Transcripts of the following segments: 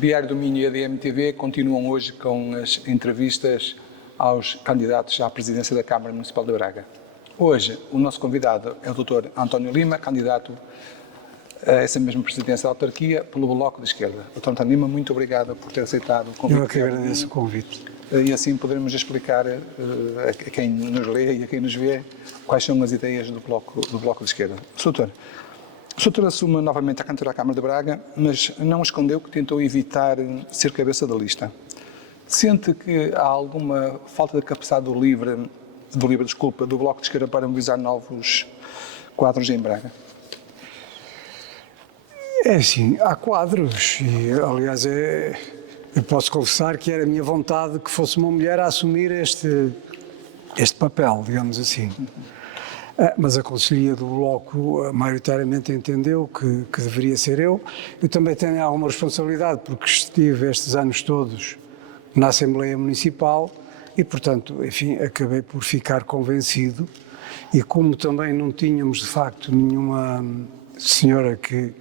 Diário do Minho e a DMTV continuam hoje com as entrevistas aos candidatos à presidência da Câmara Municipal de Braga. Hoje, o nosso convidado é o Dr. António Lima, candidato a essa mesma presidência da autarquia pelo Bloco de Esquerda. Dr. António Lima, muito obrigado por ter aceitado o convite. Eu que agradeço o convite. E assim poderemos explicar a quem nos lê e a quem nos vê quais são as ideias do Bloco de Esquerda. O Soutor assume novamente a candidatura à Câmara de Braga, mas não escondeu que tentou evitar ser cabeça da lista. Sente que há alguma falta de capacidade do Bloco de Esquerda para mobilizar novos quadros em Braga? É assim, há quadros e, aliás, eu posso confessar que era a minha vontade que fosse uma mulher a assumir este papel, digamos assim. Mas a Conselhia do Bloco maioritariamente entendeu que deveria ser eu. Eu também tenho alguma responsabilidade porque estive estes anos todos na Assembleia Municipal e, portanto, enfim, acabei por ficar convencido. E como também não tínhamos, de facto, nenhuma senhora que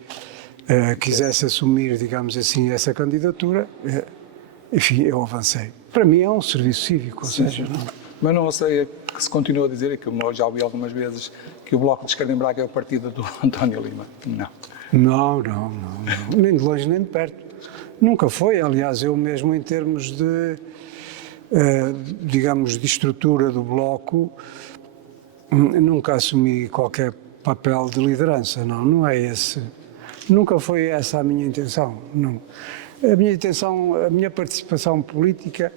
quisesse assumir, digamos assim, essa candidatura, enfim, eu avancei. Para mim é um serviço cívico, ou seja... Mas não sei que se continua a dizer, e que eu já ouvi algumas vezes, que o Bloco de Esquerda em Braga é o partido do António Lima. Não. Não. Nem de longe nem de perto. Nunca foi, aliás, eu mesmo em termos de, digamos, de estrutura do Bloco, nunca assumi qualquer papel de liderança, não é esse. Nunca foi essa a minha intenção, não. A minha intenção, a minha participação política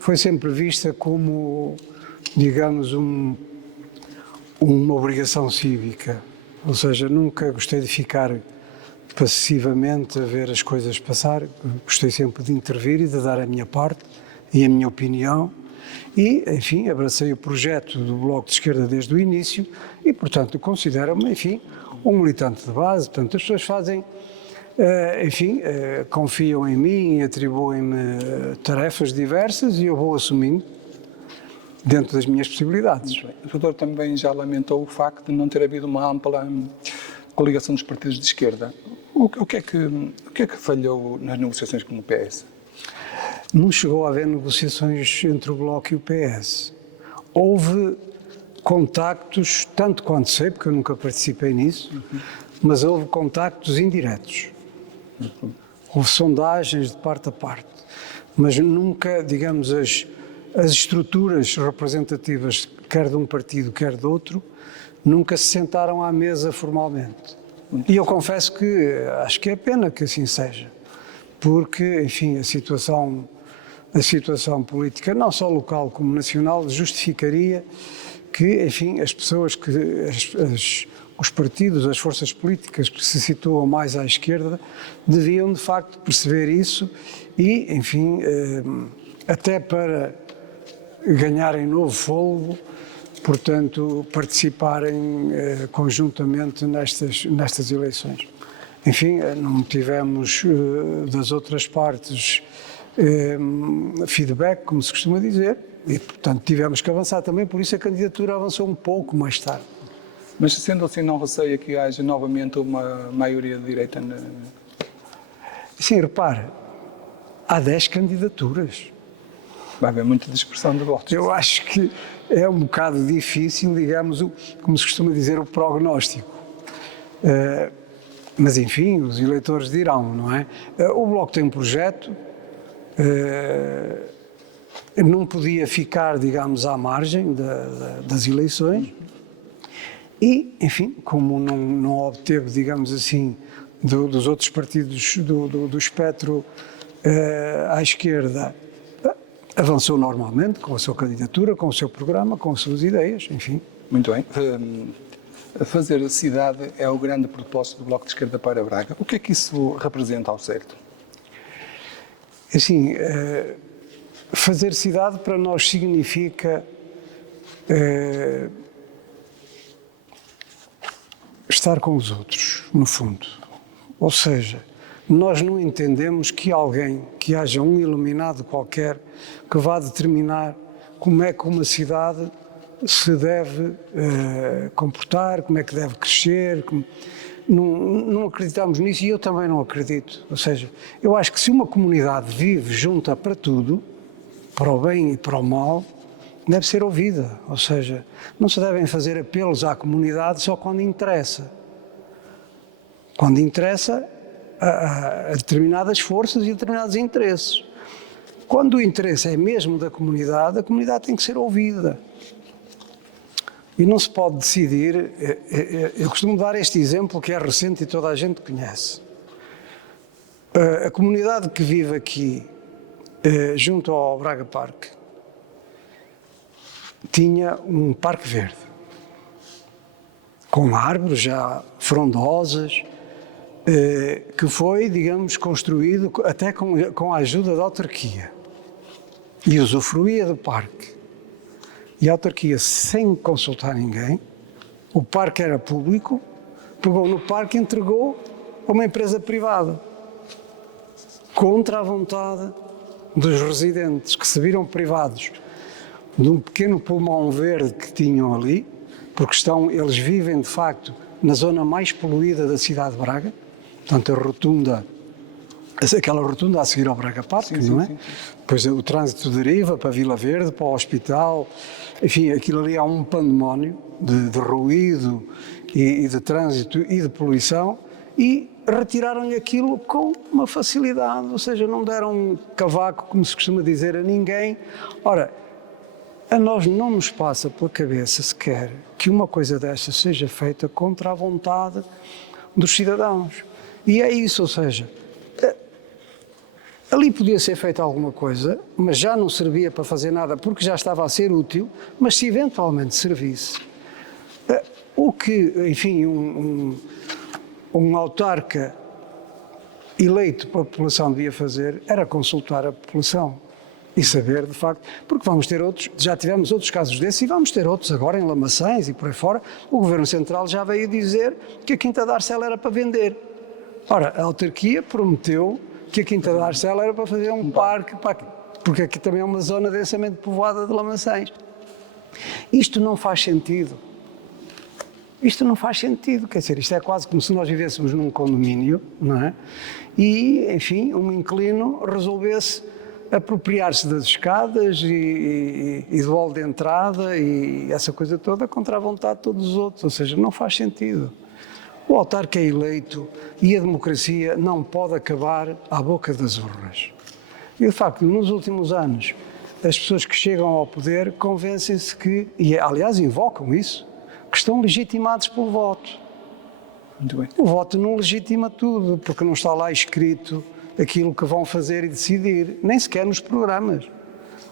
foi sempre vista como, digamos, uma obrigação cívica. Ou seja, nunca gostei de ficar passivamente a ver as coisas passar. Gostei sempre de intervir e de dar a minha parte e a minha opinião. E, enfim, abracei o projeto do Bloco de Esquerda desde o início e, portanto, considero-me, enfim, um militante de base. Portanto, as pessoas fazem... enfim, confiam em mim e atribuem-me tarefas diversas e eu vou assumindo dentro das minhas possibilidades. O doutor também já lamentou o facto de não ter havido uma ampla coligação dos partidos de esquerda. O que é que falhou nas negociações com o PS? Não chegou a haver negociações entre o Bloco e o PS. Houve contactos, tanto quanto sei, porque eu nunca participei nisso, mas houve contactos indiretos. Houve sondagens de parte a parte, mas nunca, digamos, as estruturas representativas, quer de um partido, quer de outro, nunca se sentaram à mesa formalmente. E eu confesso que acho que é pena que assim seja, porque, enfim, a situação política, não só local como nacional, justificaria que, enfim, as pessoas os partidos, as forças políticas que se situam mais à esquerda deviam de facto perceber isso e, enfim, até para ganharem novo fôlego, portanto, participarem conjuntamente nestas eleições. Enfim, não tivemos das outras partes feedback, como se costuma dizer, e, portanto, tivemos que avançar também, por isso a candidatura avançou um pouco mais tarde. Mas sendo assim, não receia que haja novamente uma maioria de direita? Sim, repare, há 10 candidaturas. Vai haver muita dispersão de votos. Eu acho que é um bocado difícil, digamos, como se costuma dizer, o prognóstico. Mas, enfim, os eleitores dirão, não é? O Bloco tem um projeto, não podia ficar, digamos, à margem das eleições. E, enfim, como não obteve, digamos assim, dos outros partidos do espectro à esquerda, avançou normalmente com a sua candidatura, com o seu programa, com as suas ideias, enfim. Muito bem. Fazer a cidade é o grande propósito do Bloco de Esquerda para Braga. O que é que isso representa ao certo? Assim, fazer cidade para nós significa estar com os outros, no fundo. Ou seja, nós não entendemos que haja um iluminado qualquer que vá determinar como é que uma cidade se deve comportar, como é que deve crescer. não acreditamos nisso e eu também não acredito. Ou seja, eu acho que se uma comunidade vive junta para tudo, para o bem e para o mal, deve ser ouvida. Ou seja, não se devem fazer apelos à comunidade só quando interessa. Quando interessa a determinadas forças e determinados interesses. Quando o interesse é mesmo da comunidade, a comunidade tem que ser ouvida. E não se pode decidir. Eu costumo dar este exemplo que é recente e toda a gente conhece. A comunidade que vive aqui, junto ao Braga Park, tinha um parque verde, com árvores já frondosas, que foi, digamos, construído até com a ajuda da autarquia. E usufruía do parque. E a autarquia, sem consultar ninguém, o parque era público, pegou no parque e entregou a uma empresa privada, contra a vontade dos residentes, que se viram privados de um pequeno pulmão verde que tinham ali, porque eles vivem, de facto, na zona mais poluída da cidade de Braga, portanto, aquela rotunda a seguir ao Braga Park, não é? Sim. Pois o trânsito deriva para Vila Verde, para o hospital, enfim, aquilo ali há um pandemónio de ruído e de trânsito e de poluição, e retiraram-lhe aquilo com uma facilidade, ou seja, não deram um cavaco, como se costuma dizer, a ninguém. Ora, a nós não nos passa pela cabeça sequer que uma coisa destas seja feita contra a vontade dos cidadãos. E é isso, ou seja, ali podia ser feita alguma coisa, mas já não servia para fazer nada porque já estava a ser útil, mas se eventualmente servisse, o que, enfim, um autarca eleito pela população devia fazer era consultar a população e saber, de facto, porque vamos ter outros, já tivemos outros casos desses e vamos ter outros agora em Lamaçães e por aí fora. O Governo Central já veio dizer que a Quinta da Arcela era para vender. Ora, a autarquia prometeu que a Quinta da Arcela era para fazer um parque, porque aqui também é uma zona densamente povoada de Lamaçães. Isto não faz sentido. Isto não faz sentido, quer dizer, isto é quase como se nós vivêssemos num condomínio, não é? E, enfim, um inquilino resolvesse apropriar-se das escadas e do hall de entrada e essa coisa toda contra a vontade de todos os outros, ou seja, não faz sentido. O autarca é eleito e a democracia não pode acabar à boca das urnas. E, de facto, nos últimos anos, as pessoas que chegam ao poder convencem-se que, e aliás invocam isso, que estão legitimados pelo voto. Muito bem. O voto não legitima tudo, porque não está lá escrito aquilo que vão fazer e decidir, nem sequer nos programas.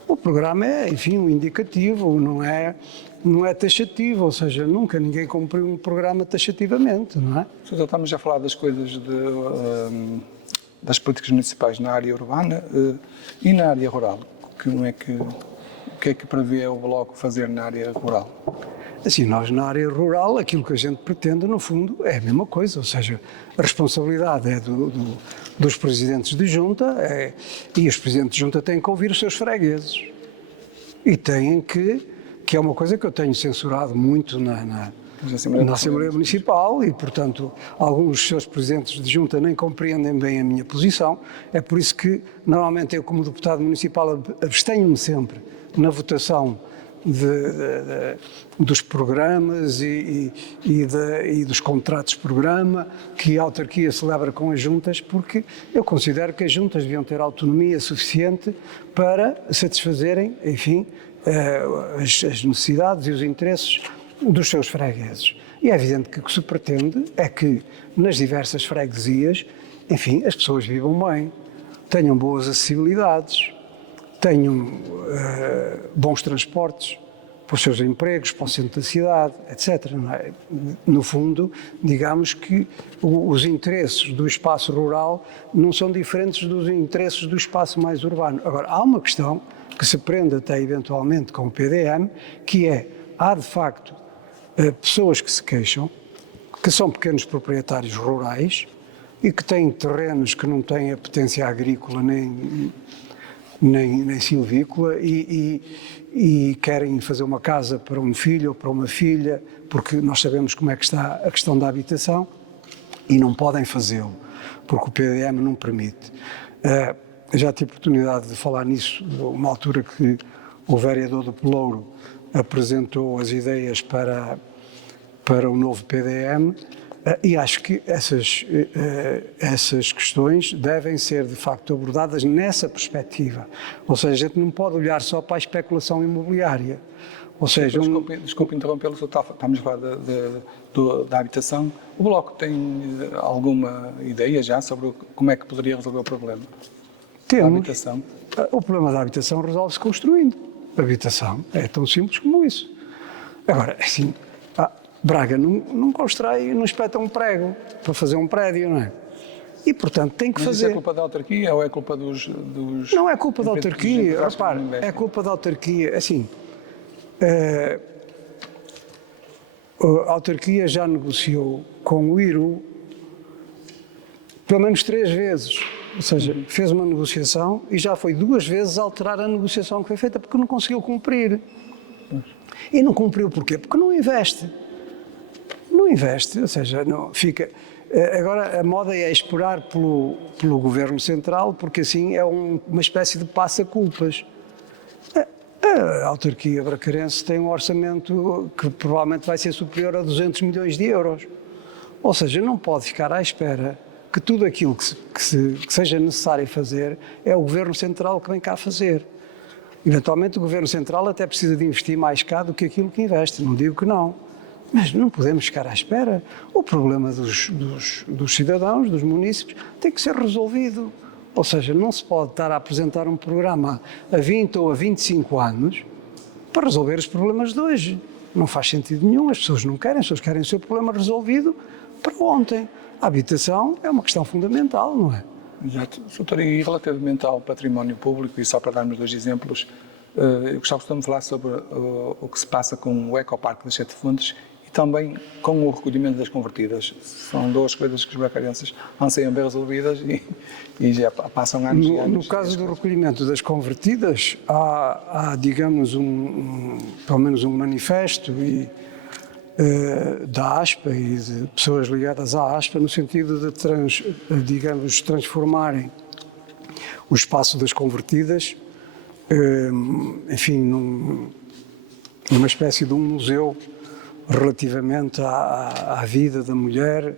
O programa é, enfim, um indicativo, não é taxativo, ou seja, nunca ninguém cumpriu um programa taxativamente, não é? Já estamos a falar das coisas das políticas municipais na área urbana e na área rural. O que é que prevê o Bloco fazer na área rural? Assim, nós na área rural, aquilo que a gente pretende, no fundo, é a mesma coisa, ou seja, a responsabilidade é dos presidentes de junta e os presidentes de junta têm que ouvir os seus fregueses. E têm que é uma coisa que eu tenho censurado muito na Assembleia Municipal e, portanto, alguns dos seus presidentes de junta nem compreendem bem a minha posição. É por isso que, normalmente, eu, como deputado municipal, abstenho-me sempre na votação dos programas e dos contratos de programa que a autarquia celebra com as juntas, porque eu considero que as juntas deviam ter autonomia suficiente para satisfazerem, enfim, as necessidades e os interesses dos seus fregueses. E é evidente que o que se pretende é que nas diversas freguesias, enfim, as pessoas vivam bem, tenham boas acessibilidades, tenham bons transportes para os seus empregos, para o centro da cidade, etc. Não é? No fundo, digamos que os interesses do espaço rural não são diferentes dos interesses do espaço mais urbano. Agora, há uma questão que se prende até eventualmente com o PDM, que há de facto pessoas que se queixam, que são pequenos proprietários rurais e que têm terrenos que não têm a potência agrícola nem silvícola e querem fazer uma casa para um filho ou para uma filha, porque nós sabemos como é que está a questão da habitação. e não podem fazê-lo, porque o PDM não permite. Já tive oportunidade de falar nisso, uma altura que o vereador do Pelouro apresentou as ideias para o novo PDM, e acho que essas questões devem ser, de facto, abordadas nessa perspectiva. Ou seja, a gente não pode olhar só para a especulação imobiliária. Ou seja, Desculpe interrompê-lo, estamos a falar da habitação. O Bloco tem alguma ideia já sobre como é que poderia resolver o problema da habitação? O problema da habitação resolve-se construindo habitação. É tão simples como isso. Agora, assim, Braga não constrói, não espeta um prego para fazer um prédio, não é? E, portanto, tem que Mas fazer... isso é culpa da autarquia ou é culpa dos Não é culpa da autarquia, repare, é culpa da autarquia. Assim, a autarquia já negociou com o IRU pelo menos 3 vezes. Ou seja, fez uma negociação e já foi 2 vezes alterar a negociação que foi feita porque não conseguiu cumprir. E não cumpriu porquê? Porque não investe. Não investe, ou seja, não fica... Agora a moda é esperar pelo Governo Central, porque assim é uma espécie de passa-culpas. A autarquia bracarense tem um orçamento que provavelmente vai ser superior a 200 milhões de euros. Ou seja, não pode ficar à espera que tudo aquilo que seja necessário fazer é o Governo Central que vem cá fazer. Eventualmente o Governo Central até precisa de investir mais cá do que aquilo que investe, não digo que não. Mas não podemos ficar à espera. O problema dos cidadãos, dos munícipes, tem que ser resolvido. Ou seja, não se pode estar a apresentar um programa a 20 ou a 25 anos para resolver os problemas de hoje. Não faz sentido nenhum, as pessoas não querem, as pessoas querem o seu problema resolvido para ontem. A habitação é uma questão fundamental, não é? Exato. Doutor, e relativamente ao património público, e só para darmos 2 exemplos, eu gostava de falar sobre o que se passa com o Ecoparque das 7 Fontes e também com o recolhimento das convertidas. São 2 coisas que os bracarenses anseiam bem resolvidas e já passam anos e anos. No caso do recolhimento das convertidas, há digamos, pelo menos um manifesto da ASPA e de pessoas ligadas à ASPA no sentido de transformarem o espaço das convertidas, enfim, numa espécie de um museu relativamente à vida da mulher.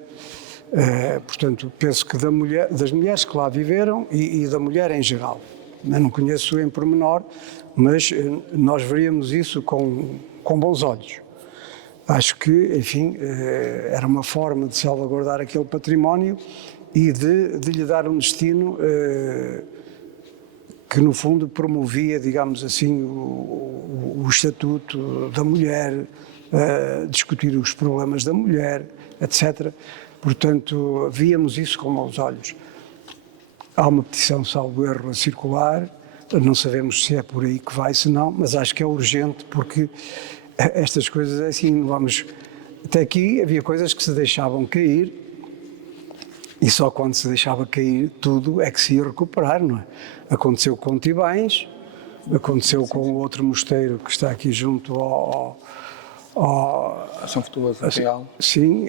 Portanto, penso que das mulheres que lá viveram e da mulher em geral. Eu não conheço em pormenor, mas nós veríamos isso com bons olhos. Acho que, enfim, era uma forma de salvaguardar aquele património e de lhe dar um destino que, no fundo, promovia, digamos assim, o estatuto da mulher, discutir os problemas da mulher, etc. Portanto, víamos isso com maus olhos. Há uma petição, salvo erro, a circular, não sabemos se é por aí que vai, se não, mas acho que é urgente porque estas coisas é assim, vamos... Até aqui havia coisas que se deixavam cair e só quando se deixava cair tudo é que se ia recuperar, não é? Aconteceu com Tibães, aconteceu com o outro mosteiro que está aqui junto ao São Frutuoso Real. Sim,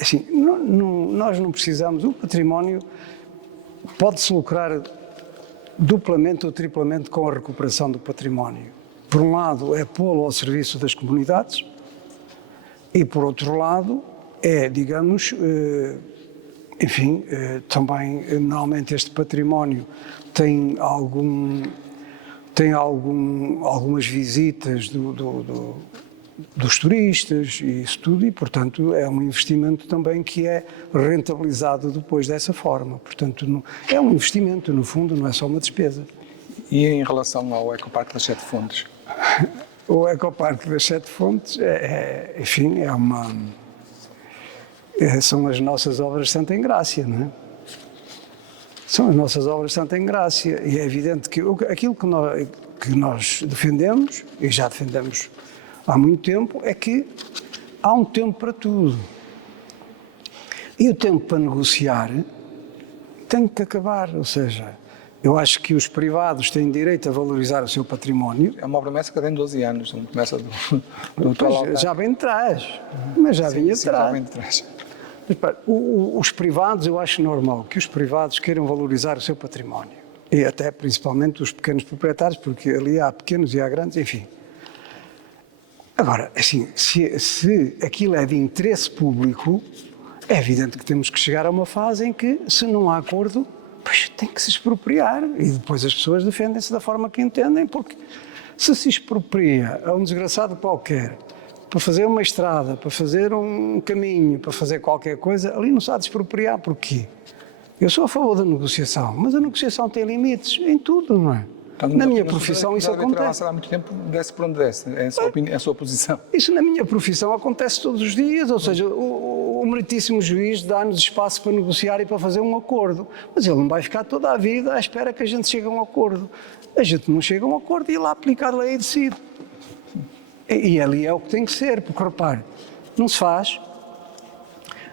assim, nós não precisamos, o património pode-se lucrar duplamente ou triplamente com a recuperação do património. Por um lado, é pô-lo ao serviço das comunidades e, por outro lado, é, digamos, enfim, também, normalmente este património tem algumas visitas dos turistas e isso tudo e, portanto, é um investimento também que é rentabilizado depois dessa forma. Portanto, é um investimento, no fundo, não é só uma despesa. E em relação ao Ecoparque das 7 Fontes? O Ecoparque das 7 Fontes, enfim, são as nossas obras de Santa Engrácia, não é? São as nossas obras de Santa Engrácia e é evidente que aquilo que nós defendemos, e já defendemos há muito tempo, é que há um tempo para tudo. E o tempo para negociar tem que acabar, ou seja... Eu acho que os privados têm direito a valorizar o seu património. É uma promessa que tem 12 anos, uma promessa do já vem de trás, mas já vinha de trás. Já vem de trás. Mas, pá, os privados, eu acho normal que os privados queiram valorizar o seu património. E até principalmente os pequenos proprietários, porque ali há pequenos e há grandes, enfim. Agora, assim, se aquilo é de interesse público, é evidente que temos que chegar a uma fase em que, se não há acordo, pois tem que se expropriar. E depois as pessoas defendem-se da forma que entendem, porque se expropria a um desgraçado qualquer para fazer uma estrada, para fazer um caminho, para fazer qualquer coisa, ali não se há de expropriar. Porquê? Eu sou a favor da negociação, mas a negociação tem limites em tudo, não é? Então, na minha profissão isso acontece. Há muito tempo, desce por onde desce, é a sua posição. Isso na minha profissão acontece todos os dias, ou seja, o meritíssimo juiz dá-nos espaço para negociar e para fazer um acordo, mas ele não vai ficar toda a vida à espera que a gente chegue a um acordo. A gente não chega a um acordo e ele aplica a lei e decide. E ali é o que tem que ser, porque repare, não se faz,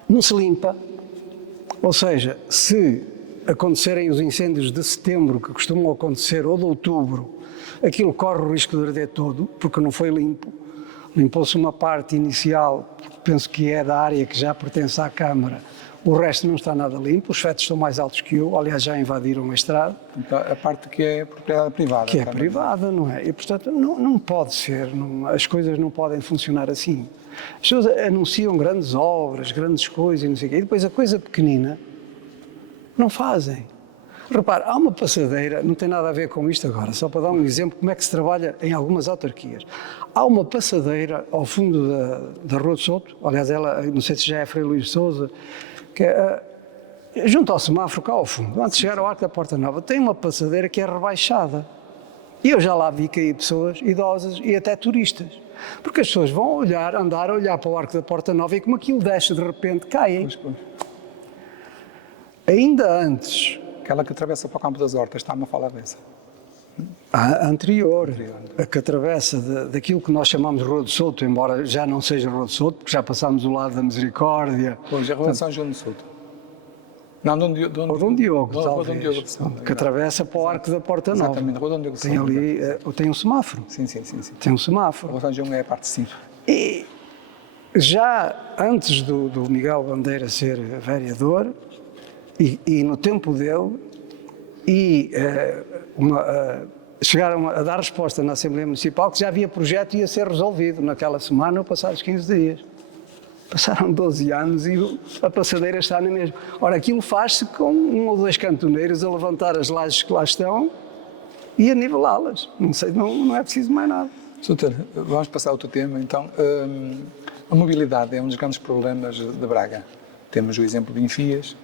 não se limpa, ou seja, se acontecerem os incêndios de setembro, que costumam acontecer, ou de outubro, aquilo corre o risco de arder todo, porque não foi limpo. Limpou-se uma parte inicial, penso que é da área que já pertence à Câmara, o resto não está nada limpo, os fetos estão mais altos que eu, aliás já invadiram a estrada. Então, a parte que é propriedade privada. Que é privada, não é? E portanto não pode ser, as coisas não podem funcionar assim. As pessoas anunciam grandes obras, grandes coisas e não sei o quê, e depois a coisa pequenina não fazem. Repare, há uma passadeira, não tem nada a ver com isto agora, só para dar um exemplo como é que se trabalha em algumas autarquias. Há uma passadeira ao fundo da Rua de Souto, aliás ela, não sei se já é Frei Luís de Sousa, que é junto ao semáforo cá ao fundo, antes de chegar ao Arco da Porta Nova, tem uma passadeira que é rebaixada. E eu já lá vi cair pessoas idosas e até turistas. Porque as pessoas vão andar a olhar para o Arco da Porta Nova e como aquilo desce de repente, caem. Pois. Ainda antes... Aquela que atravessa para o Campo das Hortas, está-me a falar dessa. A anterior, a que atravessa daquilo que nós chamamos de Rua de Souto, embora já não seja Rua de Souto, porque já passámos o lado da Misericórdia. Pois, a Rua de São João de Souto. Não, Dom Diogo, talvez. Que atravessa para o Arco da Porta Nova. Exatamente, Rua Dom Diogo. Tem ali, tem um semáforo. Sim. Tem um semáforo. A Rua São João é a parte de cima. E já antes do Miguel Bandeira ser vereador, e no tempo dele, chegaram a dar resposta na Assembleia Municipal que já havia projeto e ia ser resolvido naquela semana ou passados 15 dias. Passaram 12 anos e a passadeira está na mesma. Ora, aquilo faz-se com 1 ou 2 cantoneiros a levantar as lajes que lá estão e a nivelá-las. Não é preciso mais nada. Soutor, vamos passar a outro tema, então. A mobilidade é um dos grandes problemas de Braga. Temos o exemplo de Enfias,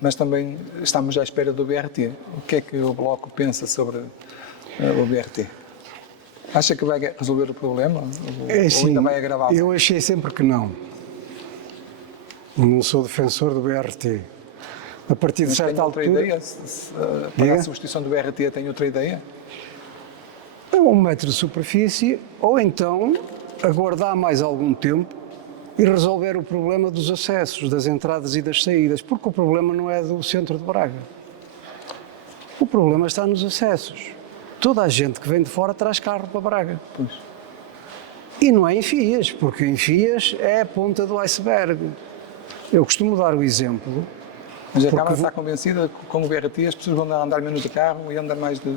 mas também estamos à espera do BRT. O que é que o Bloco pensa sobre o BRT? Acha que vai resolver o problema? Ou ainda vai agravá-lo? Eu achei sempre que não. Não sou defensor do BRT. A partir de certa altura... Tem outra ideia? Para a substituição do BRT tem outra ideia? É 1 metro de superfície, ou então aguardar mais algum tempo e resolver o problema dos acessos, das entradas e das saídas, porque o problema não é do centro de Braga. O problema está nos acessos. Toda a gente que vem de fora traz carro para Braga. Pois. E não é em Fias, porque em Fias é a ponta do iceberg. Eu costumo dar o exemplo... Mas a Câmara está convencida que com o BRT as pessoas vão andar menos de carro e andar mais de...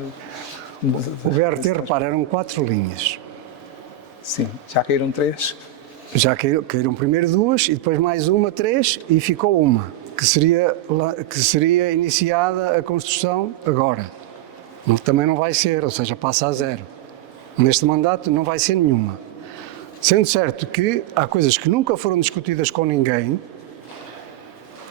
O BRT, repara, eram 4 linhas. Sim, já caíram 3. Já caíram primeiro 2 e depois mais 3 e ficou uma, que seria iniciada a construção agora. Também não vai ser, ou seja, passa a 0. Neste mandato não vai ser nenhuma. Sendo certo que há coisas que nunca foram discutidas com ninguém,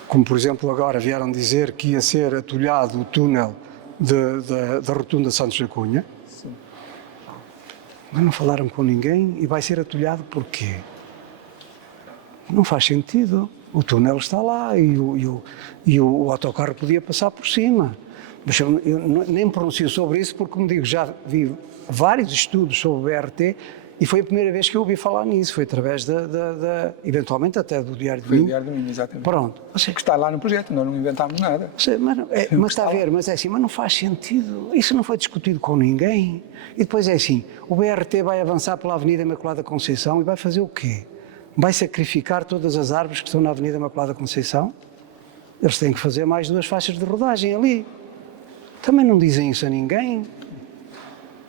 como por exemplo agora vieram dizer que ia ser atulhado o túnel da rotunda Santos da Cunha. Sim. Mas não falaram com ninguém e vai ser atulhado porquê? Não faz sentido. O túnel está lá e o autocarro podia passar por cima. Mas eu nem pronuncio sobre isso porque, como digo, já vi vários estudos sobre o BRT e foi a primeira vez que eu ouvi falar nisso. Foi através eventualmente até do Diário de Minho. Foi o Diário de Minho, exatamente. Pronto. Que está lá no projeto, nós não inventámos nada. Mas está a ver, mas é assim, mas não faz sentido. Isso não foi discutido com ninguém. E depois é assim, o BRT vai avançar pela Avenida Imaculada Conceição e vai fazer o quê? vai sacrificar todas as árvores que estão na Avenida Imaculada Conceição? Eles têm que fazer mais 2 faixas de rodagem ali. Também não dizem isso a ninguém.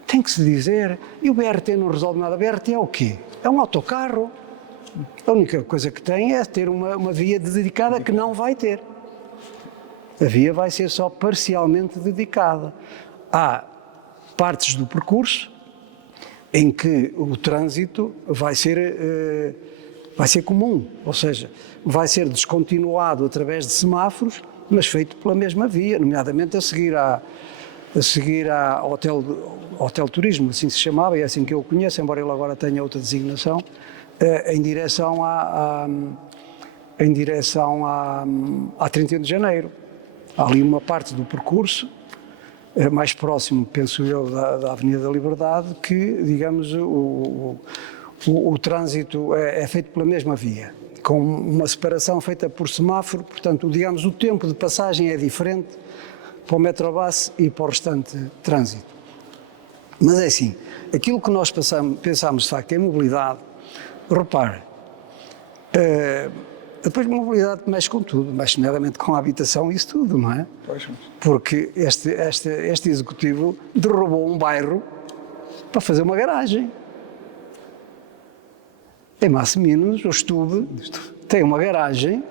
Tem que se dizer. E o BRT não resolve nada. O BRT é o quê? É um autocarro. A única coisa que tem é ter uma via dedicada que não vai ter. A via vai ser só parcialmente dedicada. Há partes do percurso em que o trânsito vai ser comum, ou seja, vai ser descontinuado através de semáforos, mas feito pela mesma via, nomeadamente a seguir ao Hotel Turismo, assim se chamava, e é assim que eu o conheço, embora ele agora tenha outra designação, em direção à 31 de Janeiro. Há ali uma parte do percurso, mais próximo, penso eu, da Avenida da Liberdade, que, digamos, o trânsito é feito pela mesma via, com uma separação feita por semáforo, portanto, digamos, o tempo de passagem é diferente para o Metrobus e para o restante trânsito. Mas é assim, aquilo que nós pensamos de facto em mobilidade, repare, depois mobilidade mexe com tudo, mexe nomeadamente com a habitação e isso tudo, não é? Porque este executivo derrubou um bairro para fazer uma garagem. Em Masseminos, o Stube tem uma garagem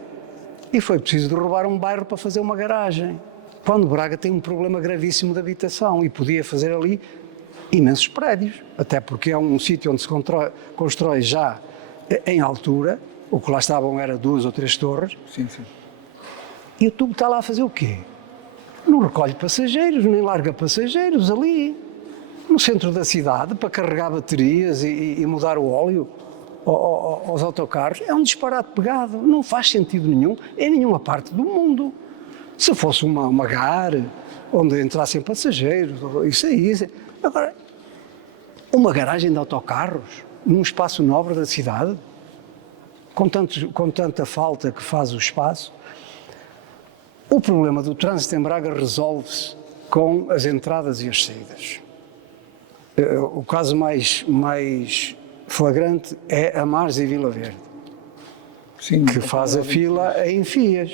e foi preciso derrubar um bairro para fazer uma garagem. Quando Braga tem um problema gravíssimo de habitação e podia fazer ali imensos prédios, até porque é um sítio onde se constrói já em altura. O que lá estavam era 2 ou 3 torres. Sim. E o tubo está lá a fazer o quê? Não recolhe passageiros, nem larga passageiros ali, no centro da cidade, para carregar baterias e mudar o óleo aos autocarros. É um disparate pegado, não faz sentido nenhum em nenhuma parte do mundo. Se fosse uma GAR, onde entrassem passageiros, isso aí. Agora, uma garagem de autocarros, num espaço nobre da cidade, com tanta falta que faz o espaço. O problema do trânsito em Braga resolve-se com as entradas e as saídas. O caso mais flagrante é Amares e Vila Verde, que faz a fila em Fias.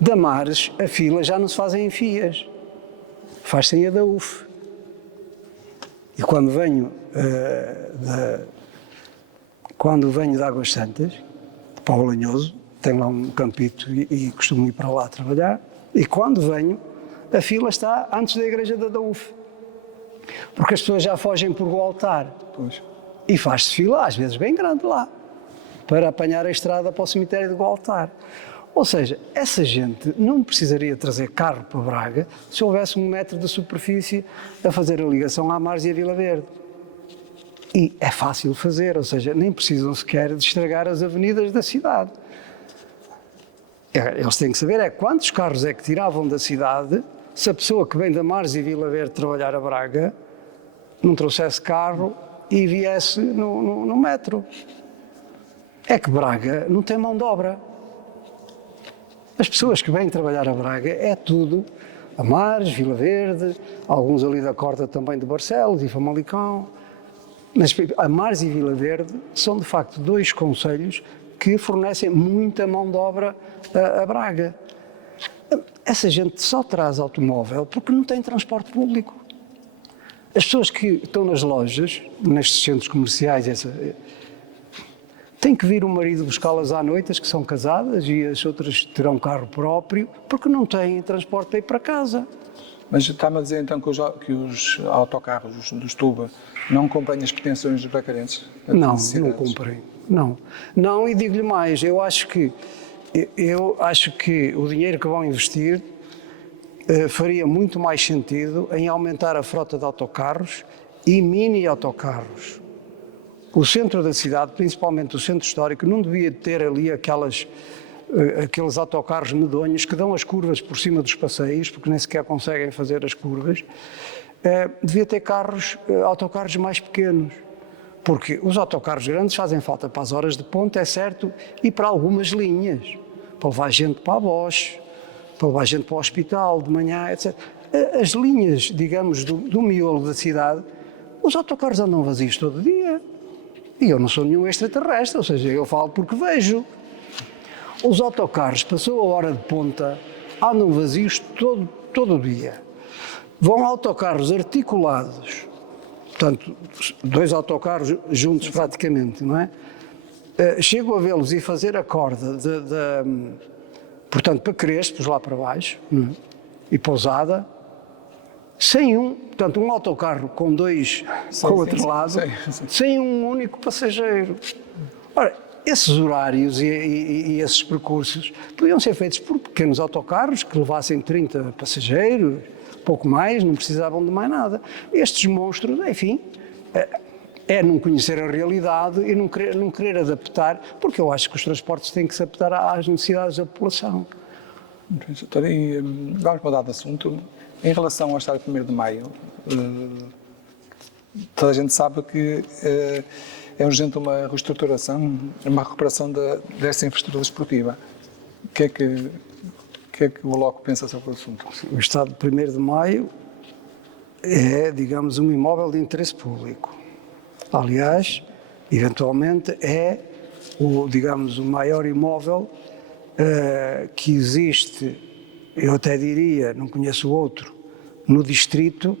De Amares, a fila já não se faz em Fias, faz-se em Adaúf. E quando venho de Águas Santas, para o Lanhoso, tenho lá um campito e costumo ir para lá trabalhar, e quando venho, a fila está antes da igreja da Adaúf, porque as pessoas já fogem por o altar, e faz-se fila, às vezes bem grande lá, para apanhar a estrada para o cemitério do altar. Ou seja, essa gente não precisaria trazer carro para Braga se houvesse 1 metro de superfície a fazer a ligação à Amares e a Vila Verde. E é fácil fazer, ou seja, nem precisam sequer de estragar as avenidas da cidade. Eles têm que saber quantos carros é que tiravam da cidade se a pessoa que vem de Amares e Vila Verde trabalhar a Braga não trouxesse carro e viesse no metro. É que Braga não tem mão de obra. As pessoas que vêm trabalhar a Braga é tudo Amares, Vila Verde, alguns ali da Corta também de Barcelos e Famalicão. Mas Amares e Vila Verde são de facto 2 concelhos que fornecem muita mão de obra a Braga. Essa gente só traz automóvel porque não tem transporte público. As pessoas que estão nas lojas, nestes centros comerciais, têm que vir o marido buscá-las à noite, as que são casadas, e as outras terão carro próprio, porque não têm transporte para ir para casa. Mas está-me a dizer então que os autocarros do Stuba não cumprem as pretensões dos bracarenses? Não cumprem. Não, e digo-lhe mais, eu acho que o dinheiro que vão investir faria muito mais sentido em aumentar a frota de autocarros e mini-autocarros. O centro da cidade, principalmente o centro histórico, não devia ter ali aqueles autocarros medonhos que dão as curvas por cima dos passeios, porque nem sequer conseguem fazer as curvas. Devia ter autocarros mais pequenos, porque os autocarros grandes fazem falta para as horas de ponta, é certo, e para algumas linhas, para levar gente para a Bosch, para levar gente para o hospital de manhã, etc. As linhas, digamos, do miolo da cidade, os autocarros andam vazios todo dia. E eu não sou nenhum extraterrestre, ou seja, eu falo porque vejo. Os autocarros, passou a hora de ponta, andam vazios todo o dia. Vão autocarros articulados, portanto, 2 autocarros juntos praticamente, não é? Chego a vê-los e fazer a corda, portanto, para Crespos, lá para baixo, não é? E Pousada, portanto, um autocarro com 2 com o outro lado, sem um único passageiro. Ora, esses horários e esses percursos podiam ser feitos por pequenos autocarros que levassem 30 passageiros, pouco mais, não precisavam de mais nada. Estes monstros, enfim, é não conhecer a realidade e não querer adaptar, porque eu acho que os transportes têm que se adaptar às necessidades da população. Doutor, e vamos mudar de assunto. Em relação ao estádio 1º de Maio, toda a gente sabe que é urgente uma reestruturação, uma recuperação desta infraestrutura esportiva. O que é que o Bloco pensa sobre o assunto? O estádio 1º de Maio é, digamos, um imóvel de interesse público. Aliás, eventualmente é digamos, o maior imóvel que existe, eu até diria, não conheço outro, no distrito,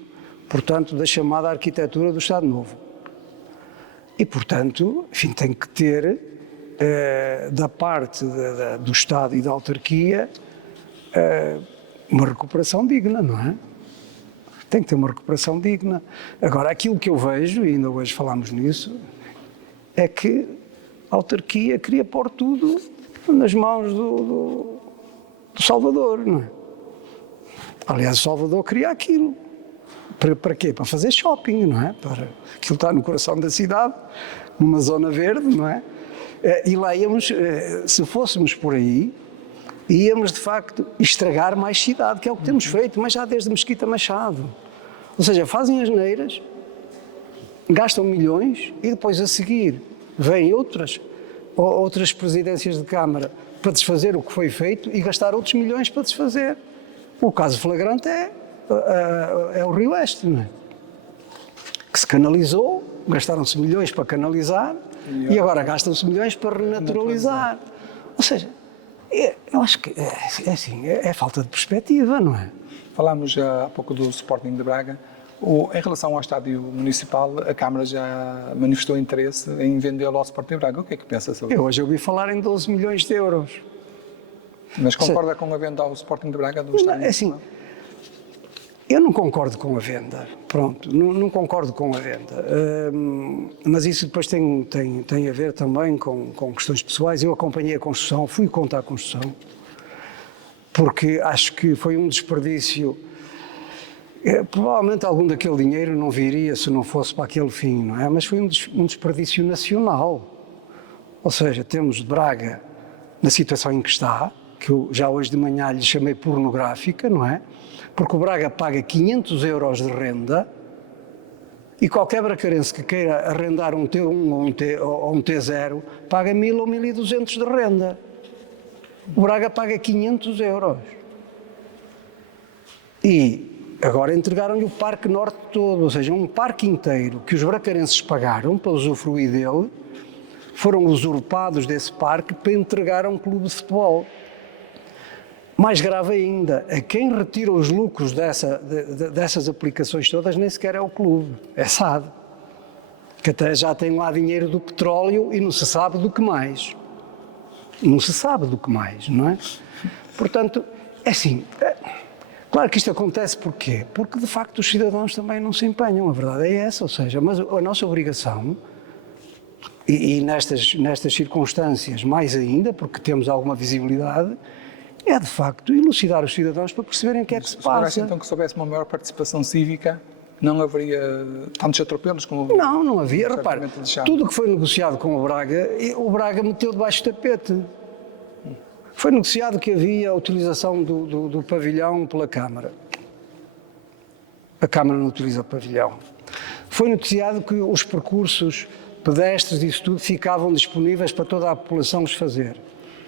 portanto, da chamada arquitetura do Estado Novo. E, portanto, enfim, tem que ter, da parte do Estado e da autarquia, uma recuperação digna, não é? Tem que ter uma recuperação digna. Agora, aquilo que eu vejo, e ainda hoje falámos nisso, é que a autarquia queria pôr tudo nas mãos do Salvador, não é? Aliás, o Salvador queria aquilo. Para quê? Para fazer shopping, não é? Aquilo está no coração da cidade, numa zona verde, não é? E lá íamos, se fôssemos por aí, íamos de facto estragar mais cidade, que é o que temos feito, mas já desde Mesquita Machado. Ou seja, fazem as neiras, gastam milhões e depois a seguir vêm outras presidências de Câmara para desfazer o que foi feito e gastar outros milhões para desfazer. O caso flagrante é o Rio Este, não é? Que se canalizou, gastaram-se milhões para canalizar e agora gastam-se milhões para renaturalizar. Ou seja, eu acho que é falta de perspectiva, não é? Falámos já há pouco do Sporting de Braga. Em relação ao estádio municipal, a Câmara já manifestou interesse em vendê-lo ao Sporting de Braga. O que é que pensa sobre isso? Eu hoje ouvi falar em 12 milhões de euros. Mas concorda com a venda ao Sporting de Braga do estádio municipal? Eu não concordo com a venda, pronto, não concordo com a venda, mas isso depois tem a ver também com questões pessoais. Eu acompanhei a construção, fui contra a construção, porque acho que foi um desperdício. Provavelmente algum daquele dinheiro não viria se não fosse para aquele fim, não é? Mas foi um desperdício nacional. Ou seja, temos Braga na situação em que está, que eu já hoje de manhã lhe chamei pornográfica, não é? Porque o Braga paga 500 euros de renda e qualquer bracarense que queira arrendar um T1 ou um T0 paga 1.000 ou 1.200 de renda. O Braga paga 500 euros. E agora entregaram-lhe o Parque Norte todo, ou seja, um parque inteiro que os bracarenses pagaram para usufruir dele, foram usurpados desse parque para entregar a um clube de futebol. Mais grave ainda, a quem retira os lucros dessas aplicações todas nem sequer é o clube, é SAD, que até já tem lá dinheiro do petróleo e não se sabe do que mais. Não se sabe do que mais, não é? Portanto, é assim, claro que isto acontece porquê? Porque de facto os cidadãos também não se empenham, a verdade é essa, ou seja, mas a nossa obrigação, e nestas circunstâncias mais ainda, porque temos alguma visibilidade, é de facto elucidar os cidadãos para perceberem o que é que se passa. Se então que soubesse uma maior participação cívica, não haveria tantos atropelos como... Não havia. Repare, tudo o que foi negociado com o Braga meteu debaixo do tapete. Foi negociado que havia a utilização do pavilhão pela Câmara. A Câmara não utiliza o pavilhão. Foi negociado que os percursos pedestres e isso tudo ficavam disponíveis para toda a população os fazer.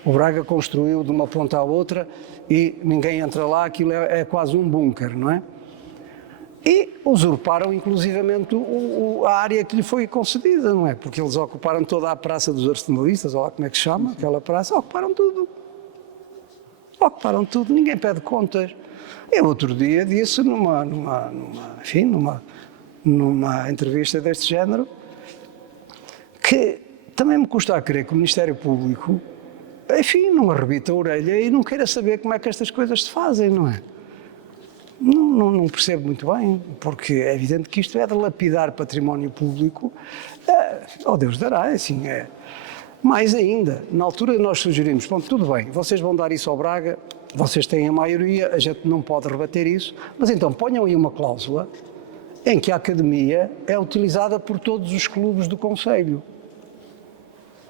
O Braga construiu de uma ponta à outra e ninguém entra lá, aquilo é quase um bunker, não é? E usurparam inclusivamente a área que lhe foi concedida, não é? Porque eles ocuparam toda a Praça dos Arsenalistas, ou lá como é que se chama, aquela praça, ocuparam tudo. Ocuparam tudo, ninguém pede contas. Eu outro dia disse numa entrevista deste género que também me custa a crer que o Ministério Público, enfim, não arrebita a orelha e não queira saber como é que estas coisas se fazem, não é? Não percebo muito bem, porque é evidente que isto é de lapidar património público, Deus dará, assim, mais ainda, na altura nós sugerimos, bom, tudo bem, vocês vão dar isso ao Braga, vocês têm a maioria, a gente não pode rebater isso, mas então ponham aí uma cláusula em que a academia é utilizada por todos os clubes do concelho.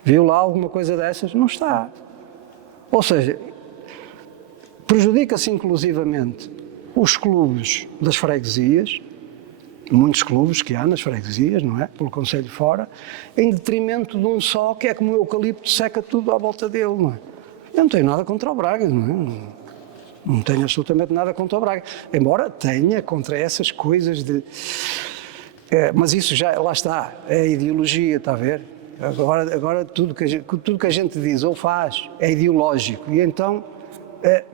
Viu lá alguma coisa dessas? Não está. Ou seja, prejudica-se inclusivamente os clubes das freguesias, muitos clubes que há nas freguesias, não é? Pelo concelho fora, em detrimento de um só que é como o eucalipto, seca tudo à volta dele, não é? Eu não tenho nada contra o Braga, não é? Não tenho absolutamente nada contra o Braga, embora tenha contra essas coisas de... mas isso já, lá está, é a ideologia, está a ver? Agora tudo que a gente diz ou faz é ideológico, e então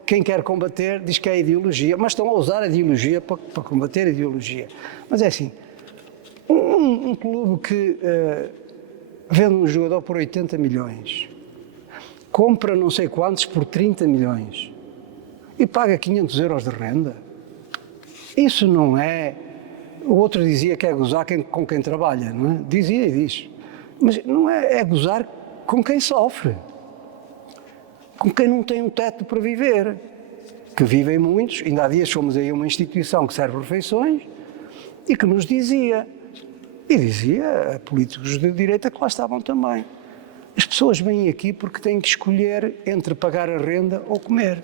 quem quer combater diz que é ideologia, mas estão a usar a ideologia para combater a ideologia. Mas é assim, um clube que vende um jogador por 80 milhões, compra não sei quantos por 30 milhões e paga 500 euros de renda, isso não é... O outro dizia que é gozar com quem trabalha, não é? Dizia e diz. Mas não é gozar com quem sofre, com quem não tem um teto para viver, que vivem muitos. Ainda há dias fomos aí a uma instituição que serve refeições e que nos dizia, e dizia a políticos de direita que lá estavam também, as pessoas vêm aqui porque têm que escolher entre pagar a renda ou comer,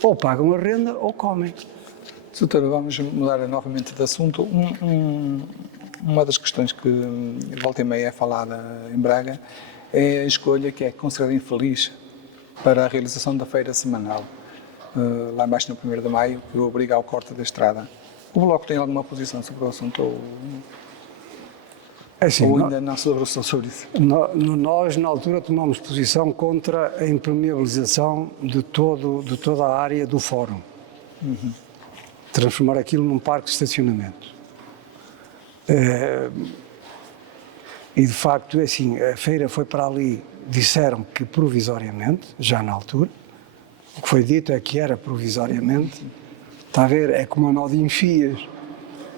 ou pagam a renda ou comem. Doutora, vamos mudar novamente de assunto. Uma das questões que volta e meia é falada em Braga é a escolha que é considerada infeliz para a realização da feira semanal, lá embaixo no 1º de Maio, que obriga ao corte da estrada. O Bloco tem alguma posição sobre o assunto ou ainda não se debruçou sobre isso? Nós, na altura, tomamos posição contra a impermeabilização de toda a área do fórum. Transformar aquilo num parque de estacionamento. E de facto, assim, a feira foi para ali, disseram que provisoriamente, já na altura, o que foi dito é que era provisoriamente, está a ver, é como a nó de enfias,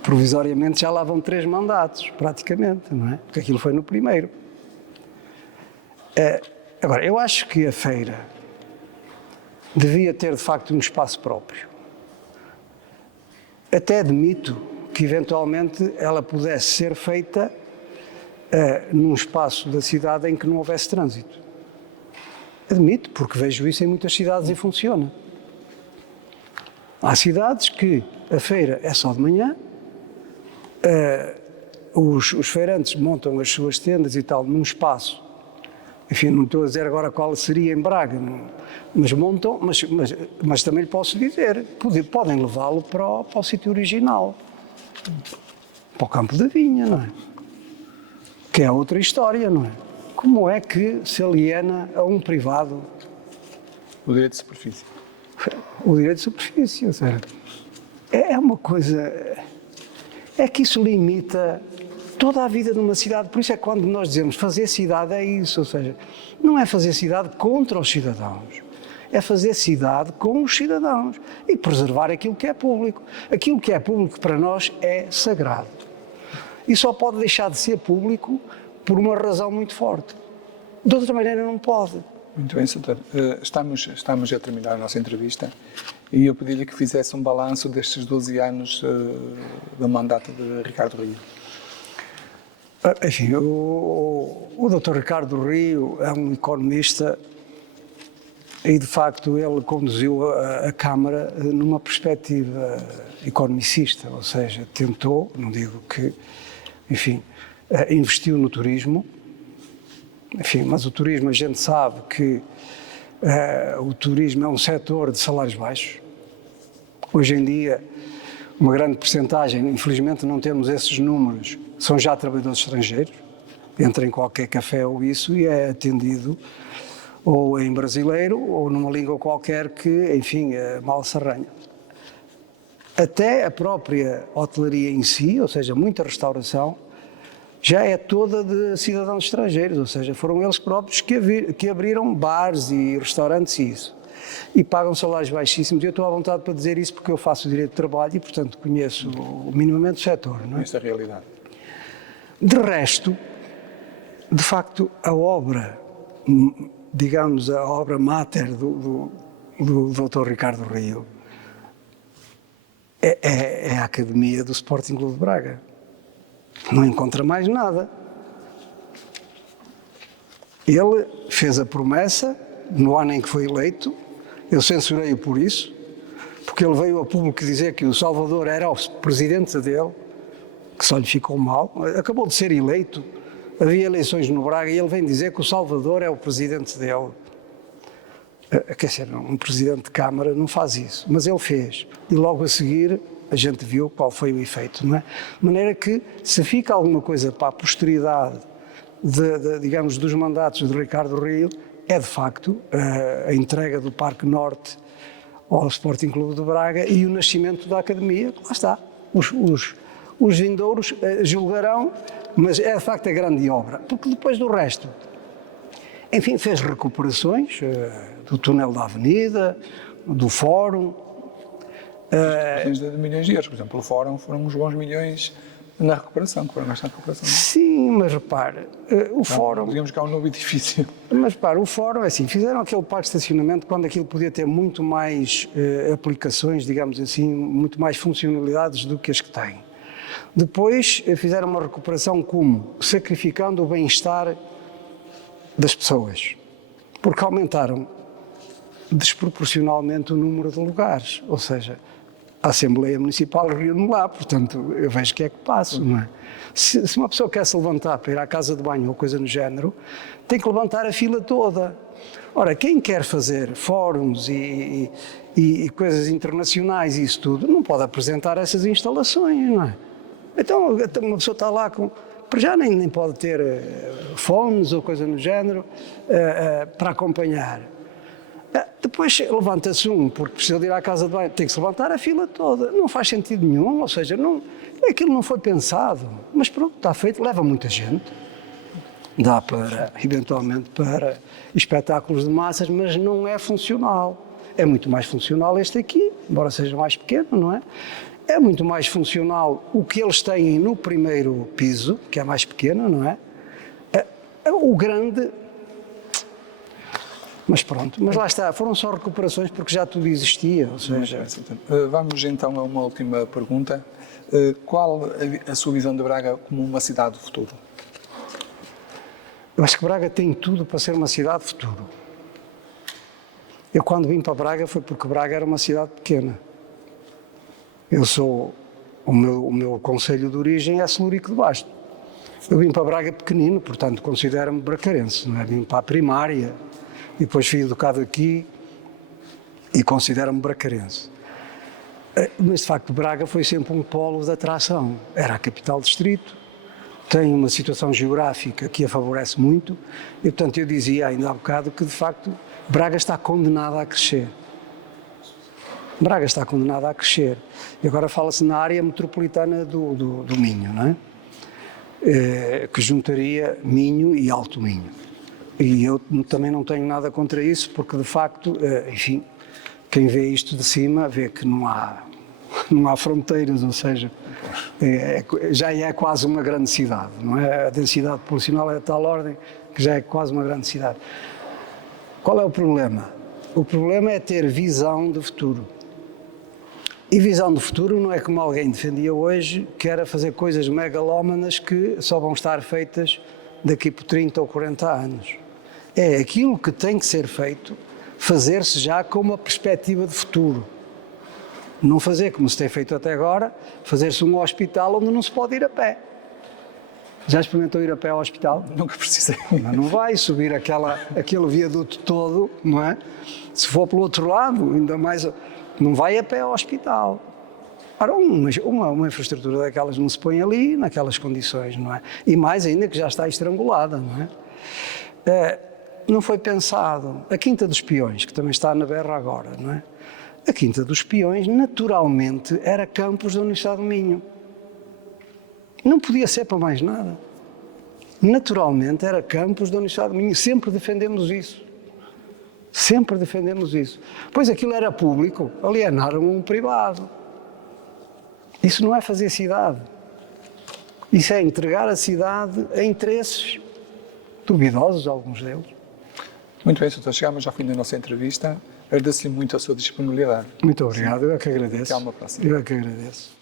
provisoriamente já lá vão 3 mandatos, praticamente, não é? Porque aquilo foi no primeiro. Agora, eu acho que a feira devia ter de facto um espaço próprio. Até admito que eventualmente ela pudesse ser feita num espaço da cidade em que não houvesse trânsito. Admito, porque vejo isso em muitas cidades e funciona. Há cidades que a feira é só de manhã, os feirantes montam as suas tendas e tal num espaço, enfim, não estou a dizer agora qual seria em Braga, mas montam, mas também lhe posso dizer, podem levá-lo para o sítio original, para o Campo da Vinha, não é? Que é outra história, não é? Como é que se aliena a um privado o direito de superfície? O direito de superfície, ou seja, é uma coisa... É que isso limita toda a vida de uma cidade. Por isso é que quando nós dizemos fazer cidade é isso, ou seja, não é fazer cidade contra os cidadãos, é fazer cidade com os cidadãos e preservar aquilo que é público. Aquilo que é público para nós é sagrado. E só pode deixar de ser público por uma razão muito forte. De outra maneira não pode. Muito bem, Soutor. Estamos a terminar a nossa entrevista e eu pedi-lhe que fizesse um balanço destes 12 anos do mandato de Ricardo Rio. Enfim, o Dr. Ricardo Rio é um economista e, de facto, ele conduziu a Câmara numa perspectiva economicista, ou seja, tentou, não digo que, enfim, investiu no turismo, enfim, mas o turismo a gente sabe que o turismo é um setor de salários baixos. Hoje em dia uma grande percentagem, infelizmente não temos esses números, são já trabalhadores estrangeiros, entra em qualquer café ou isso e é atendido ou em brasileiro ou numa língua qualquer que, enfim, mal se arranha. Até a própria hotelaria em si, ou seja, muita restauração, já é toda de cidadãos estrangeiros, ou seja, foram eles próprios que abriram bares e restaurantes e isso. E pagam salários baixíssimos. Eu estou à vontade para dizer isso porque eu faço direito de trabalho e, portanto, conheço minimamente o setor. Não é? Essa é a realidade. De resto, de facto, a obra, digamos, a obra máter do Dr. Ricardo Rio é a Academia do Sporting Clube de Braga. Não encontra mais nada. Ele fez a promessa, no ano em que foi eleito, eu censurei-o por isso, porque ele veio a público dizer que o Salvador era o presidente dele, que só lhe ficou mal, acabou de ser eleito, havia eleições no Braga e ele vem dizer que o Salvador é o presidente dele. Quer dizer, um presidente de Câmara não faz isso, mas ele fez. E logo a seguir a gente viu qual foi o efeito, não é? De maneira que, se fica alguma coisa para a posteridade, digamos, dos mandatos de Ricardo Rio, é de facto a entrega do Parque Norte ao Sporting Clube de Braga e o nascimento da Academia. Lá está. Os vindouros julgarão, mas é de facto a grande obra, porque depois do resto, enfim, fez recuperações do túnel da Avenida, do Fórum. Tens de milhões de euros, por exemplo, o Fórum foram uns bons milhões na recuperação, que foram gastar na recuperação. Sim, mas repara, o Fórum... Digamos que há um novo edifício. Mas repara, o Fórum é assim, fizeram aquele parque de estacionamento quando aquilo podia ter muito mais aplicações, digamos assim, muito mais funcionalidades do que as que tem. Depois fizeram uma recuperação como? Sacrificando o bem-estar das pessoas, porque aumentaram desproporcionalmente o número de lugares, ou seja, a Assembleia Municipal reúne lá, portanto, eu vejo o que é que passo, não é? Se uma pessoa quer se levantar para ir à casa de banho ou coisa no género, tem que levantar a fila toda. Ora, quem quer fazer fóruns e coisas internacionais e isso tudo, não pode apresentar essas instalações, não é? Então, uma pessoa está lá com... Já nem pode ter fones ou coisa no género para acompanhar. Depois levanta-se porque precisa de ir à casa de banho, tem que se levantar a fila toda. Não faz sentido nenhum, ou seja, aquilo não foi pensado. Mas pronto, está feito, leva muita gente. Dá para, eventualmente, para espetáculos de massas, mas não é funcional. É muito mais funcional este aqui, embora seja mais pequeno, não é? É muito mais funcional o que eles têm no primeiro piso, que é mais pequeno, não é? O grande... Mas pronto, mas lá está, foram só recuperações porque já tudo existia, ou seja... Vamos então a uma última pergunta. Qual a sua visão de Braga como uma cidade do futuro? Eu acho que Braga tem tudo para ser uma cidade do futuro. Eu quando vim para Braga foi porque Braga era uma cidade pequena. O meu concelho de origem é Celurico de Basto. Eu vim para Braga pequenino, portanto considero-me bracarense, não é? Vim para a primária, e depois fui educado aqui e considero-me bracarense. Mas de facto Braga foi sempre um polo de atração. Era a capital do distrito, tem uma situação geográfica que a favorece muito, e portanto eu dizia ainda há bocado que de facto Braga está condenada a crescer. Braga está condenada a crescer. E agora fala-se na área metropolitana do Minho, não é? Que juntaria Minho e Alto Minho. E eu também não tenho nada contra isso, porque de facto, enfim, quem vê isto de cima vê que não há fronteiras, ou seja, já é quase uma grande cidade, não é? A densidade populacional é de tal ordem que já é quase uma grande cidade. Qual é o problema? O problema é ter visão de futuro. E visão de futuro não é como alguém defendia hoje, que era fazer coisas megalómanas que só vão estar feitas daqui por 30 ou 40 anos. É aquilo que tem que ser feito, fazer-se já com uma perspectiva de futuro. Não fazer como se tem feito até agora, fazer-se um hospital onde não se pode ir a pé. Já experimentou ir a pé ao hospital? Nunca precisei. Mas não vai subir aquele viaduto todo, não é? Se for pelo outro lado, ainda mais... Não vai a pé ao hospital. Ora, uma infraestrutura daquelas não se põe ali, naquelas condições, não é? E mais ainda que já está estrangulada, não é? Não foi pensado. A Quinta dos Peões, que também está na berra agora, não é? A Quinta dos Peões, naturalmente, era campus da Universidade do Minho. Não podia ser para mais nada. Naturalmente, era campus da Universidade do Minho. Sempre defendemos isso. Sempre defendemos isso. Pois aquilo era público, alienaram um privado. Isso não é fazer cidade. Isso é entregar a cidade a interesses duvidosos, alguns deles. Muito bem, Soutor. Chegámos ao fim da nossa entrevista. Agradeço-lhe muito a sua disponibilidade. Muito obrigado, eu é que agradeço. Até uma próxima. Eu é que agradeço.